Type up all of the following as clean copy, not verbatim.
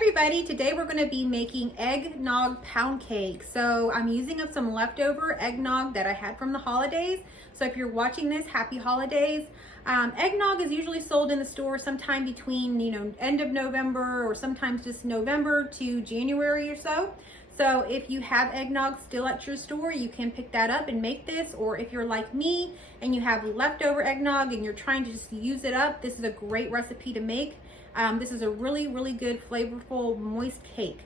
everybody, today we're going to be making eggnog pound cake. So I'm using up some leftover eggnog that I had from the holidays. So if you're watching this, happy holidays. Eggnog is usually sold in the store sometime between, end of November or sometimes just November to January or so. So if you have eggnog still at your store, you can pick that up and make this. Or if you're like me and you have leftover eggnog and you're trying to just use it up, this is a great recipe to make. This is a really good flavorful moist cake.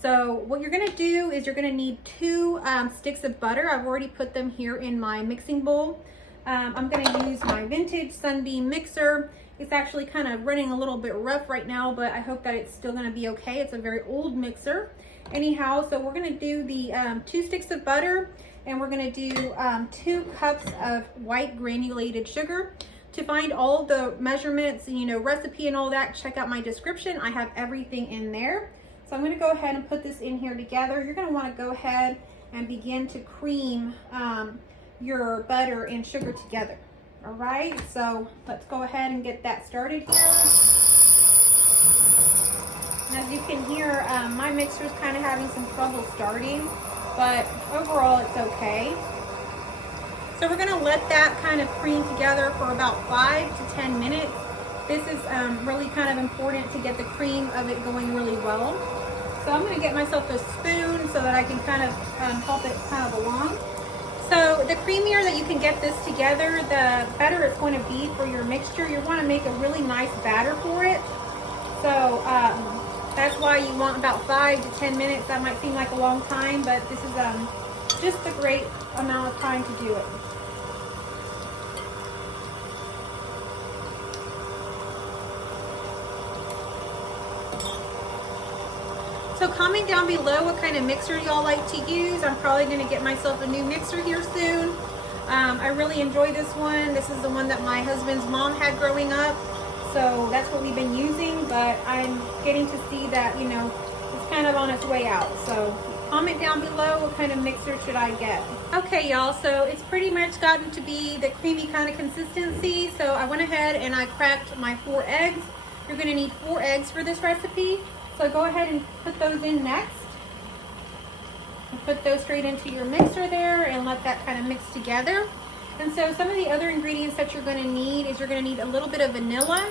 So what you're gonna do is you're gonna need 2 sticks of butter. I've already put them here in my mixing bowl. I'm gonna use my vintage Sunbeam mixer. It's actually kind of running a little bit rough right now, but I hope that it's still gonna be okay. It's a very old mixer. Anyhow, so we're gonna do the 2 sticks of butter, and we're gonna do 2 cups of white granulated sugar. To find all of the measurements, recipe and all that, check out my description. I have everything in there. So I'm gonna go ahead and put this in here together. You're gonna wanna go ahead and begin to cream your butter and sugar together. All right, so let's go ahead and get that started here. As you can hear, my mixer's kind of having some trouble starting, but overall it's okay. So we're gonna let that kind of cream together for about 5 to 10 minutes. This is really kind of important to get the cream of it going really well. So I'm gonna get myself a spoon so that I can kind of help it kind of along. So the creamier that you can get this together, the better it's going to be for your mixture. You wanna make a really nice batter for it. So that's why you want about 5 to 10 minutes. That might seem like a long time, but this is just a great amount of time to do it. So comment down below what kind of mixer y'all like to use. I'm probably gonna get myself a new mixer here soon. I really enjoy this one. This is the one that my husband's mom had growing up. So that's what we've been using, but I'm getting to see that, it's kind of on its way out. So comment down below what kind of mixer should I get. Okay, y'all, so it's pretty much gotten to be the creamy kind of consistency. So I went ahead and I cracked my 4 eggs. You're gonna need 4 eggs for this recipe. So go ahead and put those in next. And put those straight into your mixer there and let that kind of mix together. And so some of the other ingredients that you're gonna need is you're gonna need a little bit of vanilla.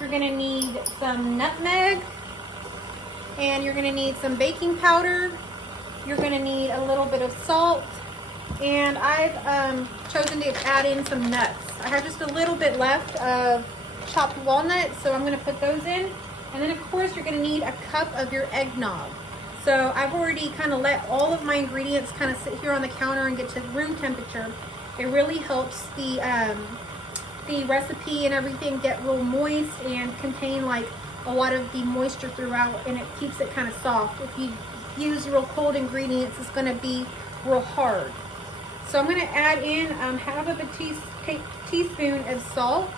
You're gonna need some nutmeg. And you're gonna need some baking powder. You're gonna need a little bit of salt. And I've chosen to add in some nuts. I have just a little bit left of chopped walnuts, so I'm gonna put those in. And then of course you're gonna need a cup of your eggnog. So I've already kind of let all of my ingredients kind of sit here on the counter and get to room temperature. It really helps the recipe and everything get real moist and contain like a lot of the moisture throughout, and it keeps it kind of soft. If you use real cold ingredients, it's gonna be real hard. So I'm gonna add in half of a teaspoon of salt.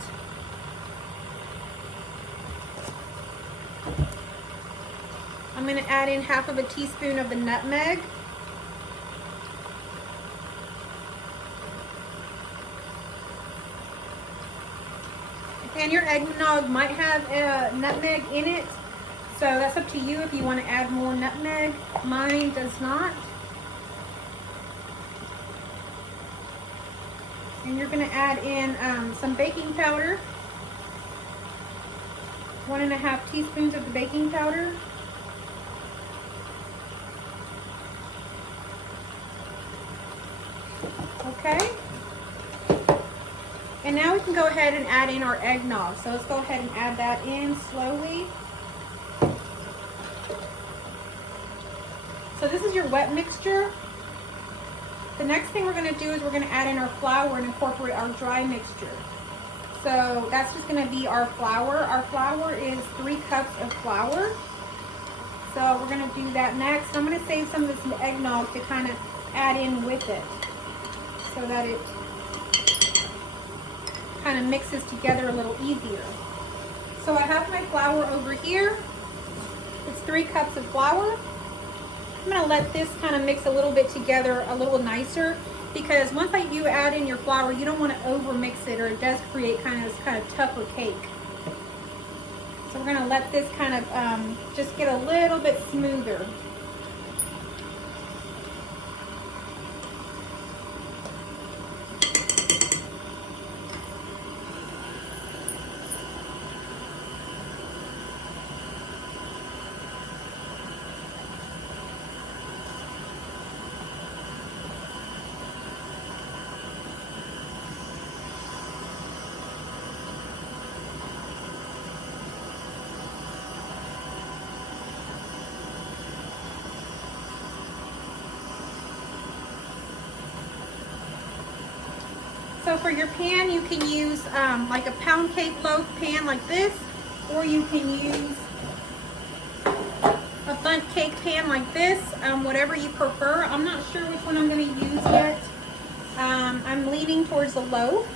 I'm going to add in half of a teaspoon of the nutmeg. And your eggnog might have nutmeg in it, so that's up to you if you want to add more nutmeg. Mine does not. And you're going to add in some baking powder. 1½ teaspoons of the baking powder. Okay, and now we can go ahead and add in our eggnog. So let's go ahead and add that in slowly. So this is your wet mixture. The next thing we're going to do is we're going to add in our flour and incorporate our dry mixture. So that's just going to be our flour. Our flour is 3 cups of flour. So we're going to do that next. I'm going to save some of this eggnog to kind of add in with it, so that it kind of mixes together a little easier. So I have my flour over here. It's 3 cups of flour. I'm gonna let this kind of mix a little bit together a little nicer, because once you add in your flour, you don't want to over mix it, or it does create this kind of tougher cake. So So we're gonna let this kind of just get a little bit smoother. So for your pan, you can use like a pound cake loaf pan like this, or you can use a bundt cake pan like this, whatever you prefer. I'm not sure which one I'm going to use yet. I'm leaning towards the loaf,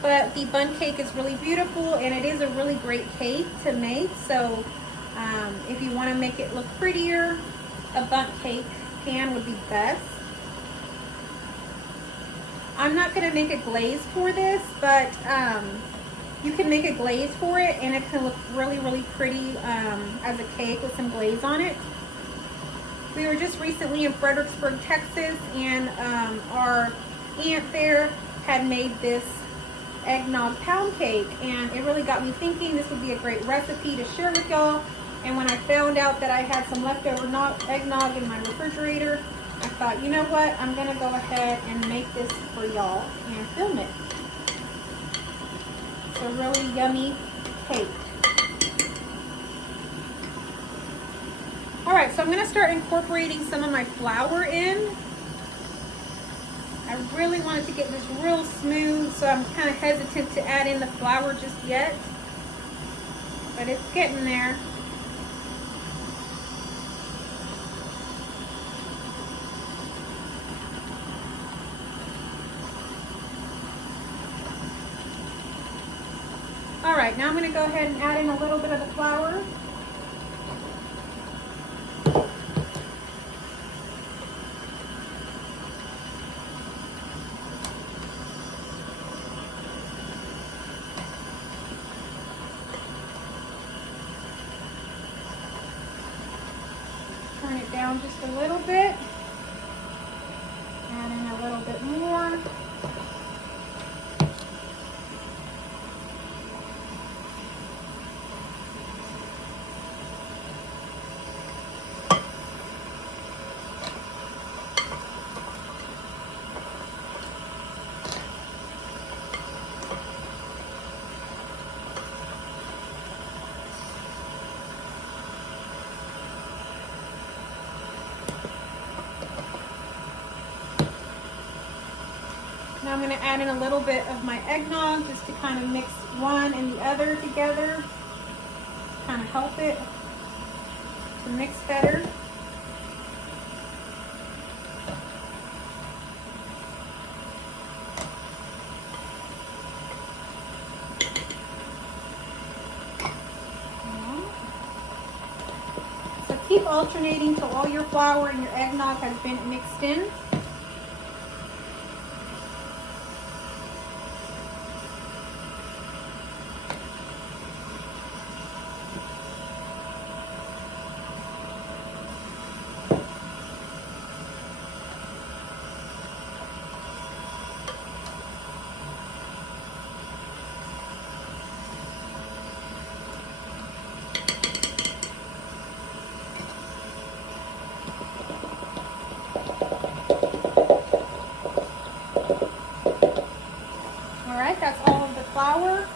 but the bundt cake is really beautiful and it is a really great cake to make. So if you want to make it look prettier, a bundt cake pan would be best. I'm not going to make a glaze for this, but you can make a glaze for it and it can look really, really pretty as a cake with some glaze on it. We were just recently in Fredericksburg, Texas, and our aunt there had made this eggnog pound cake, and it really got me thinking this would be a great recipe to share with y'all. And when I found out that I had some leftover eggnog in my refrigerator, I thought, you know what, I'm gonna go ahead and make this for y'all and film it. It's a really yummy cake. All right, so I'm gonna start incorporating some of my flour in. I really wanted to get this real smooth, so I'm kind of hesitant to add in the flour just yet, but it's getting there. All right, now I'm going to go ahead and add in a little bit of the flour. Turn it down just a little bit. Add in a little bit more. Now I'm going to add in a little bit of my eggnog just to kind of mix one and the other together, kind of help it to mix better. So keep alternating till all your flour and your eggnog has been mixed in. That's all of the flour.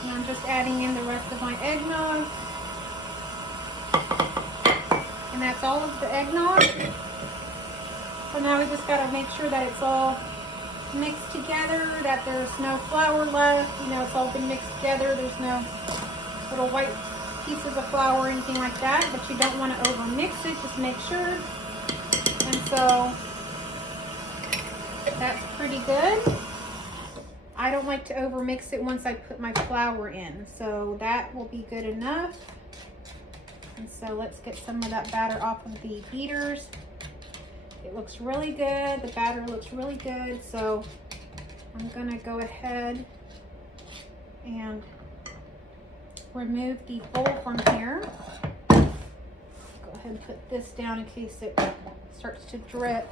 And I'm just adding in the rest of my eggnog. And that's all of the eggnog. So now we just got to make sure that it's all mixed together, that there's no flour left. You know, it's all been mixed together. There's no little white pieces of flour or anything like that, but you don't want to over mix it, just make sure. And so that's pretty good. I don't like to over mix it once I put my flour in. So that will be good enough. And so let's get some of that batter off of the beaters. It looks really good. The batter looks really good. So I'm gonna go ahead and remove the bowl from here. Go ahead and put this down in case it starts to drip.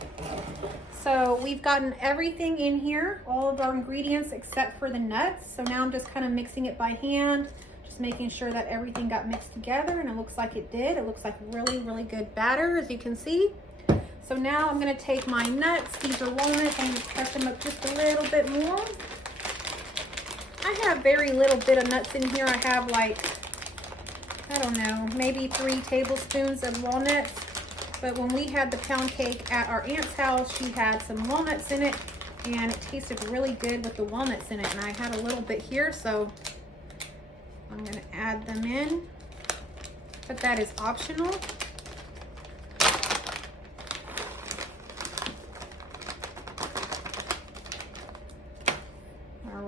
So we've gotten everything in here, all of our ingredients except for the nuts. So now I'm just kind of mixing it by hand, just making sure that everything got mixed together, and it looks like it did. It looks like really, really good batter, as you can see. So now I'm gonna take my nuts. These are walnuts. I'm gonna crush them up just a little bit more. I have very little bit of nuts in here. I have like, I don't know, maybe 3 tablespoons of walnuts. But when we had the pound cake at our aunt's house, she had some walnuts in it, and it tasted really good with the walnuts in it. And I had a little bit here, so I'm gonna add them in, but that is optional.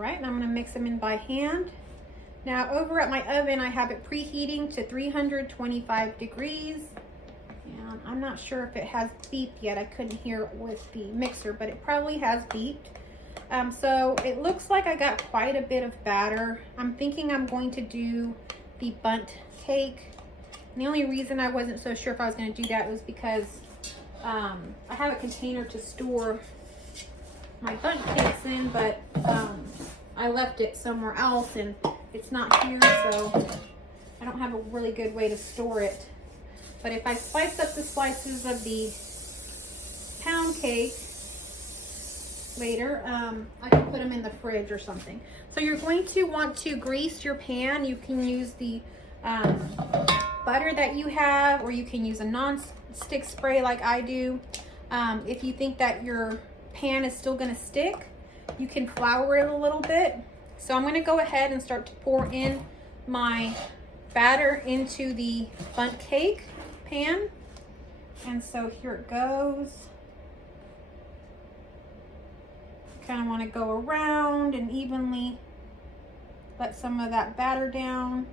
And I'm going to mix them in by hand. Now over at my oven, I have it preheating to 325 degrees. And I'm not sure if it has beeped yet. I couldn't hear it with the mixer, but it probably has beeped. So it looks like I got quite a bit of batter. I'm thinking I'm going to do the bundt cake. And the only reason I wasn't so sure if I was going to do that was because I have a container to store my bundt cakes in, but I left it somewhere else and it's not here, so I don't have a really good way to store it. But if I slice up the slices of the pound cake later, I can put them in the fridge or something. So you're going to want to grease your pan. You can use the butter that you have, or you can use a non-stick spray like I do. If you think that your pan is still going to stick, you can flour it a little bit. So I'm going to go ahead and start to pour in my batter into the bundt cake pan. And so here it goes. Kind of want to go around and evenly let some of that batter down.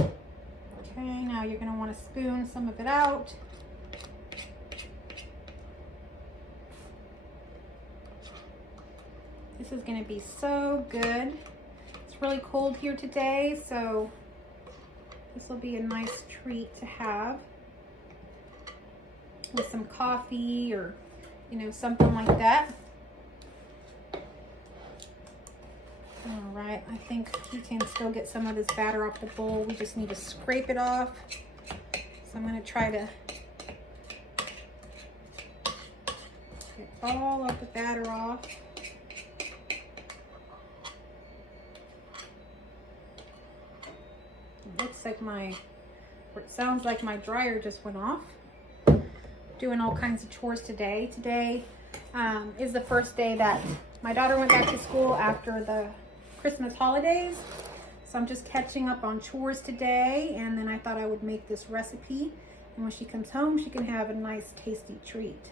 Okay, now you're going to want to spoon some of it out. This is going to be so good. It's really cold here today, so this will be a nice treat to have with some coffee or, you know, something like that. All right, I think we can still get some of this batter off the bowl. We just need to scrape it off. So I'm going to try to get all of the batter off. It looks like or it sounds like my dryer just went off. Doing all kinds of chores today. Today is the first day that my daughter went back to school after the Christmas holidays. So I'm just catching up on chores today, and then I thought I would make this recipe. And when she comes home, she can have a nice tasty treat.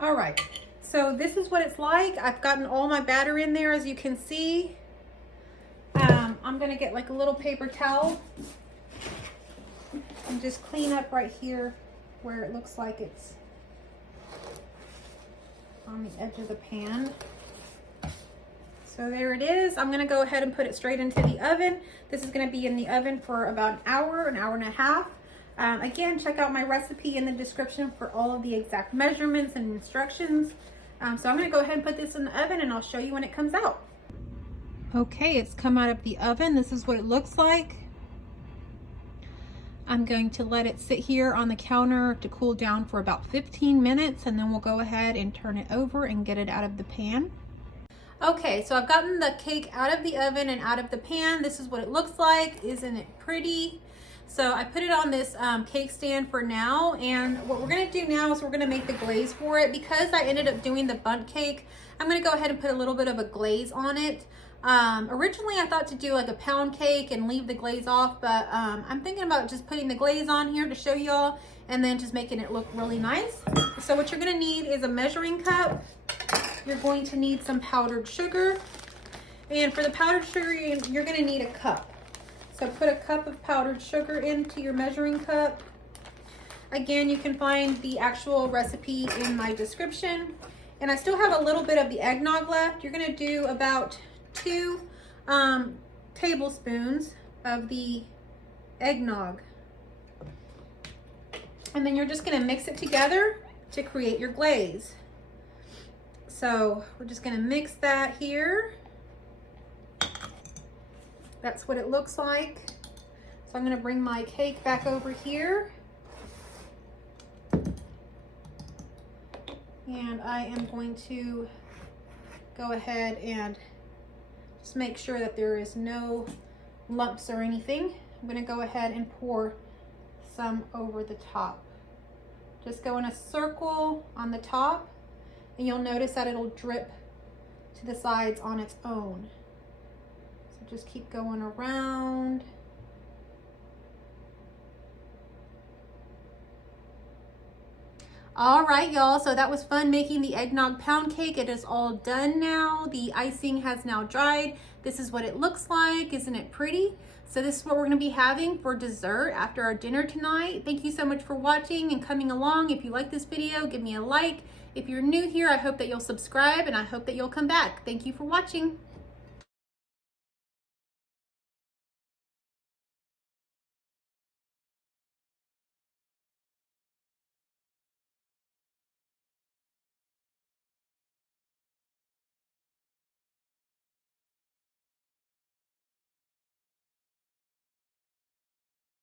All right. So this is what it's like. I've gotten all my batter in there, as you can see. I'm gonna get like a little paper towel and just clean up right here where it looks like it's on the edge of the pan. So there it is. I'm gonna go ahead and put it straight into the oven. This is gonna be in the oven for about an hour and a half. Again, check out my recipe in the description for all of the exact measurements and instructions. So I'm gonna go ahead and put this in the oven, and I'll show you when it comes out. Okay, it's come out of the oven. This is what it looks like. I'm going to let it sit here on the counter to cool down for about 15 minutes, and then we'll go ahead and turn it over and get it out of the pan. Okay, so I've gotten the cake out of the oven and out of the pan. This is what it looks like. Isn't it pretty? So I put it on this cake stand for now, and what we're gonna do now is we're gonna make the glaze for it. Because I ended up doing the bundt cake, I'm gonna go ahead and put a little bit of a glaze on it. Originally I thought to do like a pound cake and leave the glaze off, but I'm thinking about just putting the glaze on here to show y'all and then just making it look really nice. So what you're gonna need is a measuring cup. You're going to need some powdered sugar. And for the powdered sugar, you're gonna need a cup. So put a cup of powdered sugar into your measuring cup. Again, you can find the actual recipe in my description. And I still have a little bit of the eggnog left. You're gonna do about 2 tablespoons of the eggnog. And then you're just gonna mix it together to create your glaze. So we're just gonna mix that here. That's what it looks like. So I'm gonna bring my cake back over here. And I am going to go ahead and just make sure that there is no lumps or anything. I'm gonna go ahead and pour some over the top. Just go in a circle on the top, and you'll notice that it'll drip to the sides on its own. So just keep going around. All right, y'all, so that was fun making the eggnog pound cake. It is all done now. The icing has now dried. This is what it looks like. Isn't it pretty? So this is what we're gonna be having for dessert after our dinner tonight. Thank you so much for watching and coming along. If you like this video, give me a like. If you're new here, I hope that you'll subscribe and I hope that you'll come back. Thank you for watching.